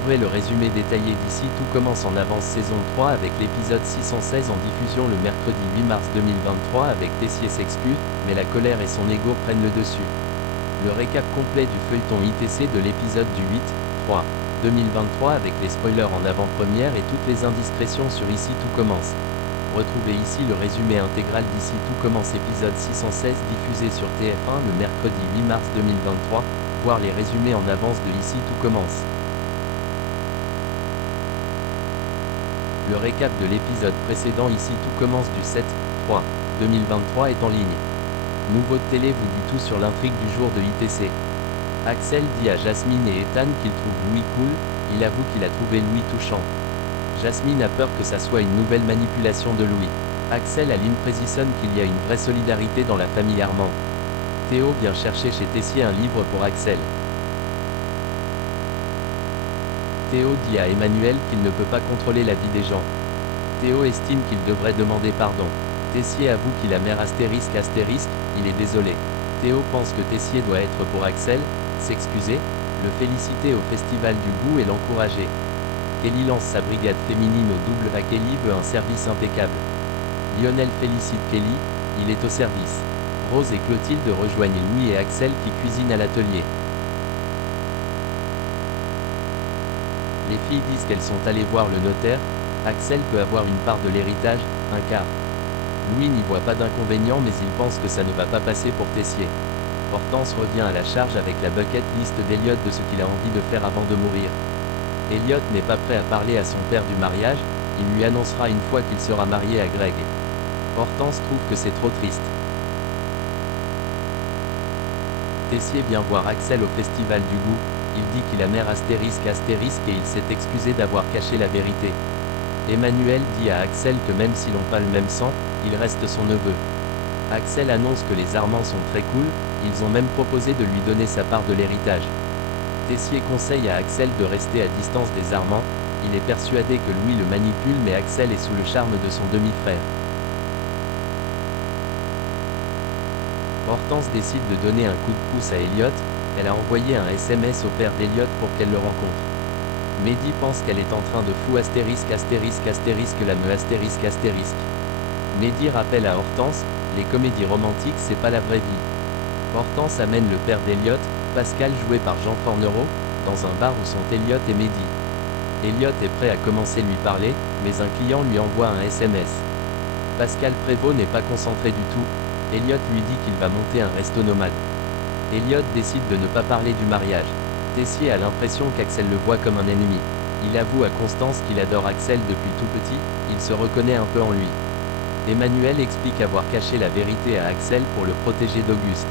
Découvrez le résumé détaillé d'ici Tout commence en avance saison 3 avec l'épisode 616 en diffusion le mercredi 8 mars 2023 avec Tessier s'excuse, mais la colère et son ego prennent le dessus. Le récap complet du feuilleton ITC de l'épisode du 8/3 2023 avec les spoilers en avant-première et toutes les indiscrétions sur Ici Tout commence. Retrouvez ici le résumé intégral d'Ici Tout commence épisode 616 diffusé sur TF1 le mercredi 8 mars 2023, voir les résumés en avance de Ici Tout commence. Le récap de l'épisode précédent Ici Tout commence du 7/3 2023 est en ligne. Nouveau de télé vous dit tout sur l'intrigue du jour de ITC. Axel dit à Jasmine et Ethan qu'il trouve Louis cool, il avoue qu'il a trouvé Louis touchant. Jasmine a peur que ça soit une nouvelle manipulation de Louis. Axel a l'impression qu'il y a une vraie solidarité dans la famille Armand. Théo vient chercher chez Tessier un livre pour Axel. Théo dit à Emmanuel qu'il ne peut pas contrôler la vie des gens. Théo estime qu'il devrait demander pardon. Tessier avoue qu'il a mère astérisque, il est désolé. Théo pense que Tessier doit être pour Axel, s'excuser, le féliciter au festival du goût et l'encourager. Kelly lance sa brigade féminine au double à Kelly veut un service impeccable. Lionel félicite Kelly, il est au service. Rose et Clotilde rejoignent Louis et Axel qui cuisinent à l'atelier. Les filles disent qu'elles sont allées voir le notaire, Axel peut avoir une part de l'héritage, un quart. Louis n'y voit pas d'inconvénient mais il pense que ça ne va pas passer pour Tessier. Hortense revient à la charge avec la bucket list d'Elliot de ce qu'il a envie de faire avant de mourir. Elliot n'est pas prêt à parler à son père du mariage, il lui annoncera une fois qu'il sera marié à Greg. Hortense trouve que c'est trop triste. Tessier vient voir Axel au festival du goût, il dit qu'il a mère astérisque et il s'est excusé d'avoir caché la vérité. Emmanuel dit à Axel que même s'ils n'ont pas le même sang, il reste son neveu. Axel annonce que les Armands sont très cool, ils ont même proposé de lui donner sa part de l'héritage. Tessier conseille à Axel de rester à distance des Armands, il est persuadé que Louis le manipule mais Axel est sous le charme de son demi-frère. Hortense décide de donner un coup de pouce à Elliot, elle a envoyé un SMS au père d'Elliot pour qu'elle le rencontre. Mehdi pense qu'elle est en train de fou la me astérisque. Mehdi rappelle à Hortense, les comédies romantiques c'est pas la vraie vie. Hortense amène le père d'Elliot, Pascal joué par Jean Fornereau, dans un bar où sont Elliot et Mehdi. Elliot est prêt à commencer lui parler, mais un client lui envoie un SMS. Pascal Prévost n'est pas concentré du tout, Elliot lui dit qu'il va monter un resto nomade. Elliot décide de ne pas parler du mariage. Tessier a l'impression qu'Axel le voit comme un ennemi. Il avoue à Constance qu'il adore Axel depuis tout petit, il se reconnaît un peu en lui. Emmanuel explique avoir caché la vérité à Axel pour le protéger d'Auguste.